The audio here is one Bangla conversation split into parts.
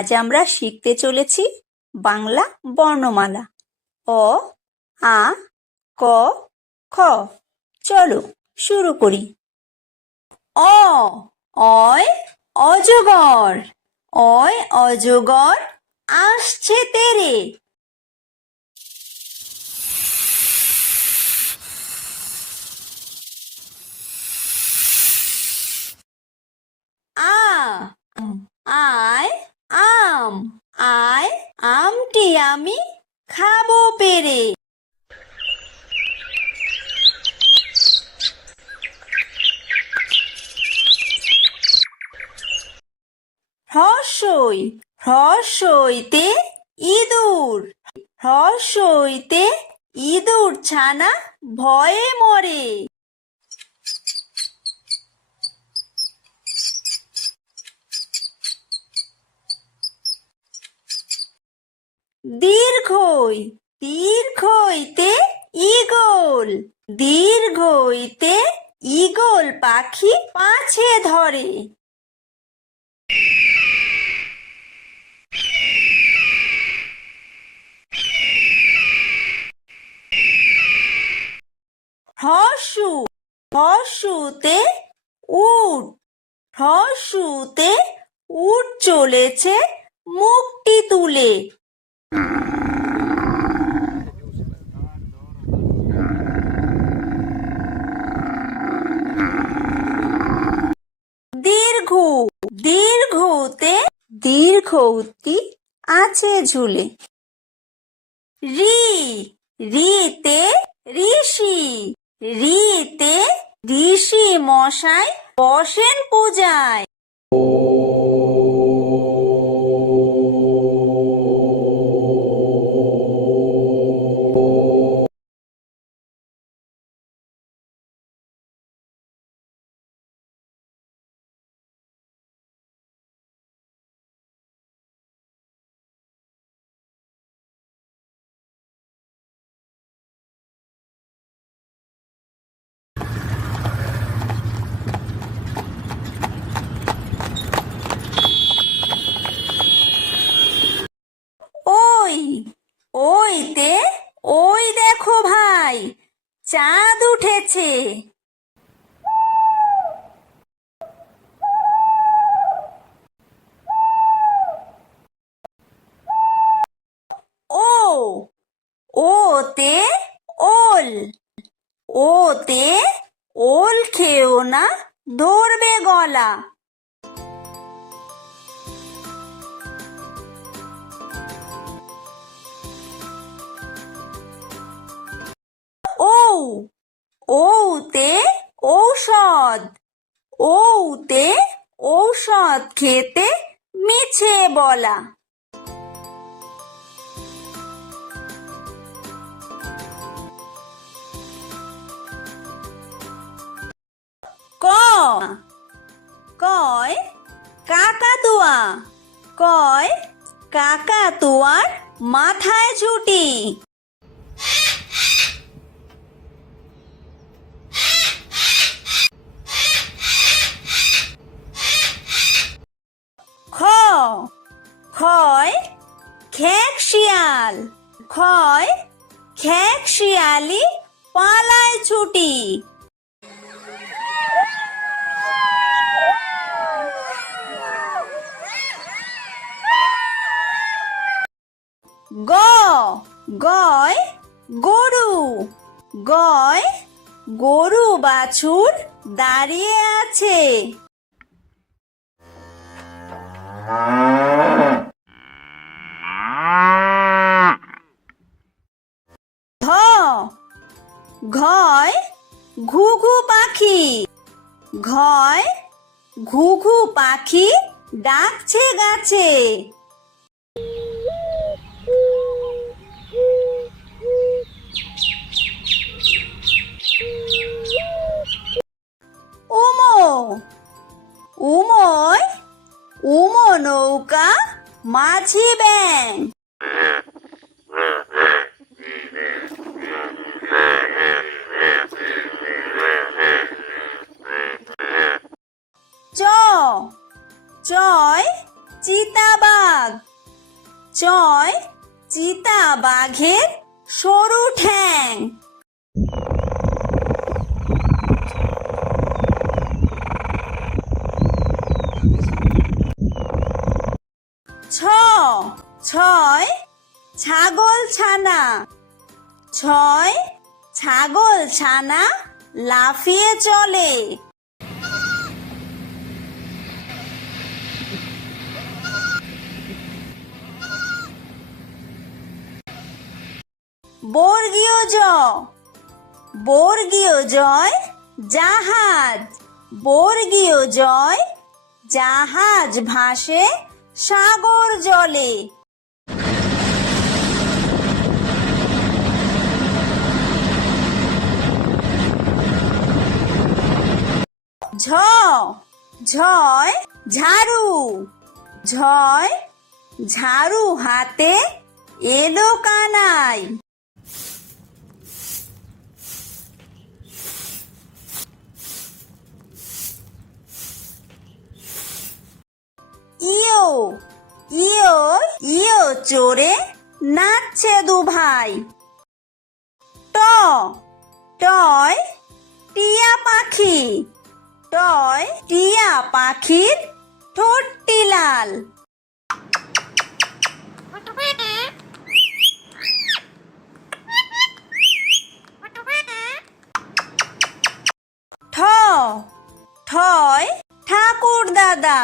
আজ আমরা শিখতে চলেছি বাংলা বর্ণমালা অ, আ, ক, খ। চলো শুরু করি। অ, অয় অজগর, অয় অজগর আসছে তেরে। আ, আয় আম, আয় আমটি আমি খাবো পেরে। হ্রস্বই, হ্রস্বইতে ইঁদুর, হ্রস্বইতে ইঁদুর ছানা ভয়ে মরে। দীর্ঘই, দীর্ঘইতে ঈগল, দীর্ঘইতে ঈগল পাখি পাছে ধরে। হ্রস্ব, হ্রস্বতে উট, হ্রস্বতে উট চলেছে মুখটি তুলে। দীর্ঘ, দীর্ঘতে দীর্ঘউতি আছে ঝুলে। রি, রিতে ঋষি, রিতে ঋষি মশাই বসেন পূজায়। ওই, ওইতে ওই দেখো ভাই চাঁদ উঠেছে। ও, ওতে ওল, ওতে ওল খেও না ধরবে গলা। ও, ওতে ঔষধ, ওতে ঔষধ খেতে মিছে বলা। ক, কয় কাকাতুয়া, কয় কাকাতুয়ার মাথায় ঝুঁটি। খ, খয় খেক শিয়াল, খয় খেক শিয়ালি পালায় ছুটি। গ, গয় গরু, গয় গরু বাছুর দাঁড়িয়ে আছে। ঘ, ঘয় ঘুঘু পাখি, ঘয় ঘুঘু পাখি ডাকছে গাছে। উমো, উময় উমো নৌকা মাঝি ব্যাং। চ, চয় চিতাবাঘ। চয় চিতাবাঘের সরু ঠ্যাং। ছয় ছাগল ছানা। ছয় ছাগল ছানা লাফিয়ে চলে। বর্গীয় জ। বর্গীয় জয় জাহাজ। বর্গীয় জয় জাহাজ ভাসে সাগর জলে। ঝ। ঝয় ঝাড়ু। ঝয় ঝাড়ু হাতে এলো কানাই। ইয়ো। ইয়ো ইয়ো চড়ে নাচছে দু ভাই। ট। টয় টিয়া পাখি। টয় টিয়া পাখির ঠোঁটটি লাল। ঠ। ঠয় ঠাকুর দাদা।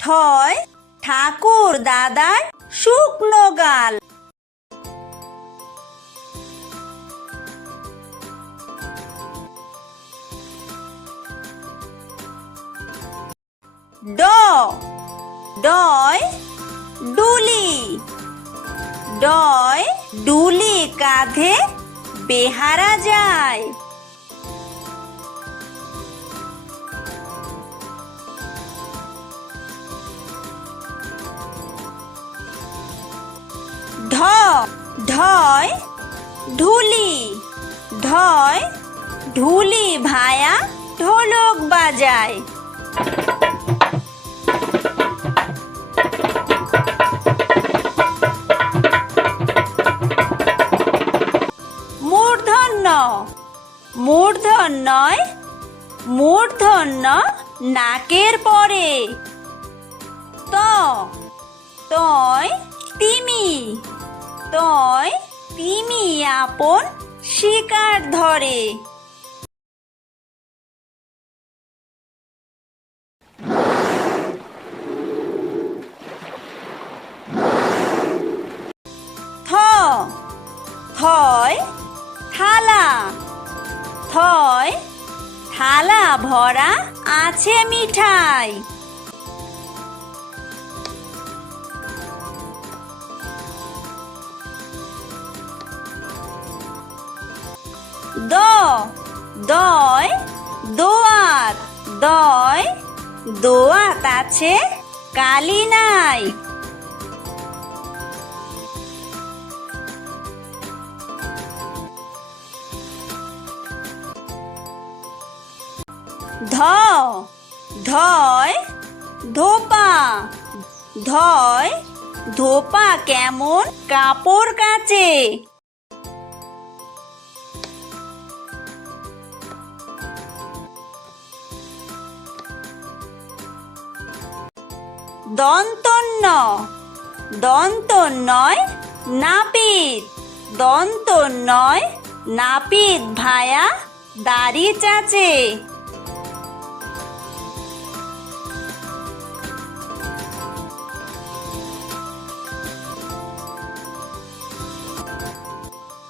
ঠয় ঠাকুর দাদার শুকনো গাল। ড। ডয় ডুলি। ডয় ডুলি কাঁধে বেহারা যায়। ঢ। ঢয় ঢুলি। ঢয় ঢুলি ভায়া ঢোলক বাজায়। মূর্ধন্য। মূর্ধন্যয় মূর্ধন্য নাকের পরে। ত। তয় তিমি। তয় তিমি আপন শিকার ধরে। থ। থয় থালা। থয় থালা ভরা আছে মিঠাই। দ। দয় দোয়াত। দয় দোয়াত আছে কালি নাই। ধ। ধয় ধোপা। ধয় ধোপা কেমন কাপড় কাচে। দন্তন্য। দন্তন্যয় নাপিত। দন্তন্যয় নাপিত ভায়া দাড়ি চাচে।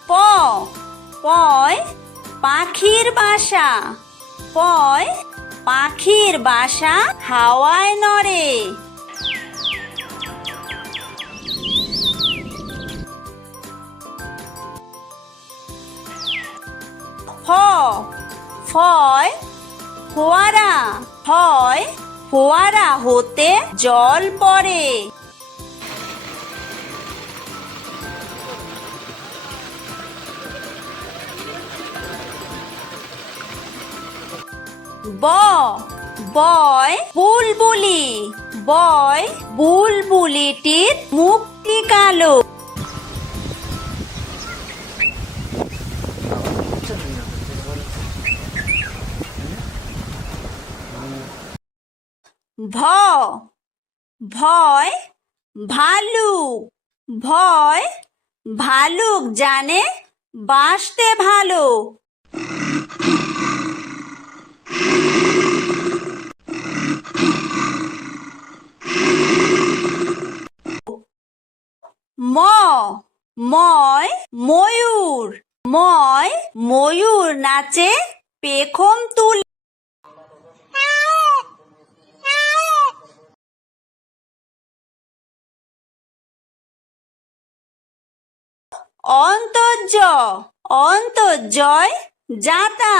প। পয় পাখির বাসা। পয় পাখির বাসা হাওয়ায় নড়ে। ফ। ফয় ফোয়ারা। ফয় ফোয়ারা হতে জল পড়ে। ব। বয় বুলবুলি, বয় বুলবুলিটির মুখটি কালো। ভ ভয় ভালুক, ভয় ভালুক জানে বাসতে ভালো। ম ময় ময়ূর, ময় ময়ূর নাচে পেখম তুলে। অন্তর্য অন্তর্জয় যাতা,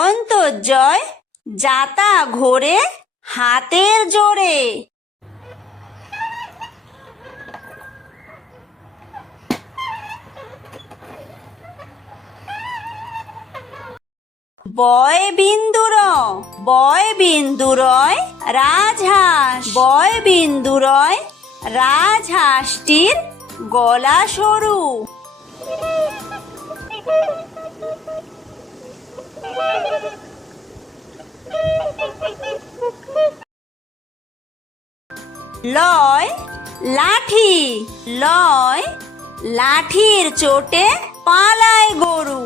অন্তর্জয় যাতা ঘোরে হাতের জোরে। বয় বিন্দুর, বয় বিন্দুরয় রাজহাঁস, বয় বিন্দুরয় রাজহাঁসটির গলা সরু। লয় লাঠি, লয় লাঠির চোটে পালায় গরু।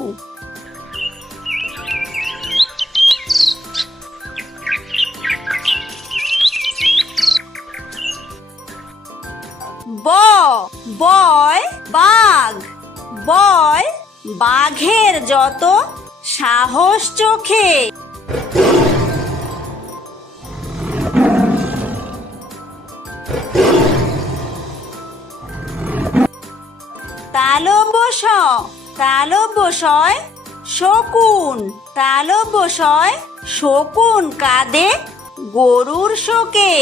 ব বয় বাঘ, বয় বাঘের যত সাহস চোখে। তালব্য তালব্যশয় শকুন, তালব্যশয় শকুন কাঁদে গরুর শোকে।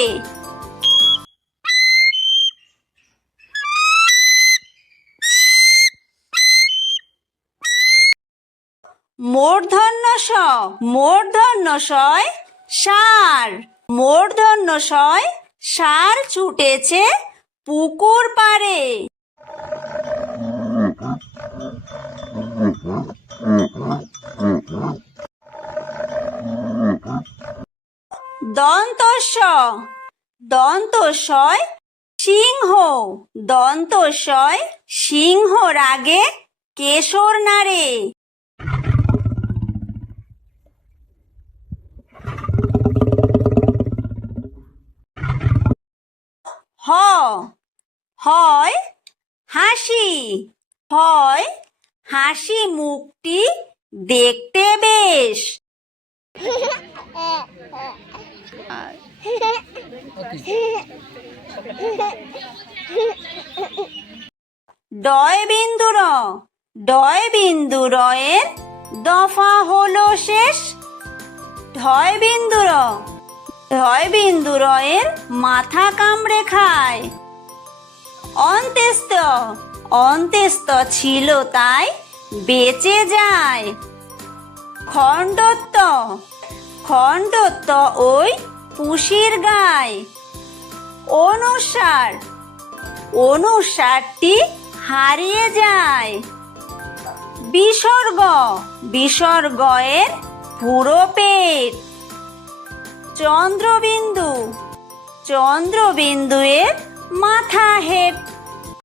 মূর্ধন্য ষ মূর্ধন্য শয় ষাঁড়, মূর্ধন্য শয় ষাঁড় ছুটেছে পুকুর পাড়ে। দন্তস্ব দন্তস্বয় সিংহ, দন্তস্বয় সিংহ রাগে কেশর নাড়ে। হ হয় হাসি, হয় হাসি মুখটি দেখতে বেশ। ডয় বিন্দুর, ডয় বিন্দুরয়ের দফা হলো শেষ। ঢয় বিন্দুর, ঢয় বিন্দুরয়ের মাথা কামড়ে খায়। অন্ত্যেস্ত, অন্ত্যেস্ত ছিল তাই বেঁচে যায়। খণ্ডত্ব, খণ্ডত্ব ওই পুষির গায়। অনুসার, অনুসারটি হারিয়ে যায়। বিসর্গ, বিসর্গয়ের পুরো পেট। চন্দ্রবিন্দু, চন্দ্রবিন্দুয়ের মাথা হেঁট।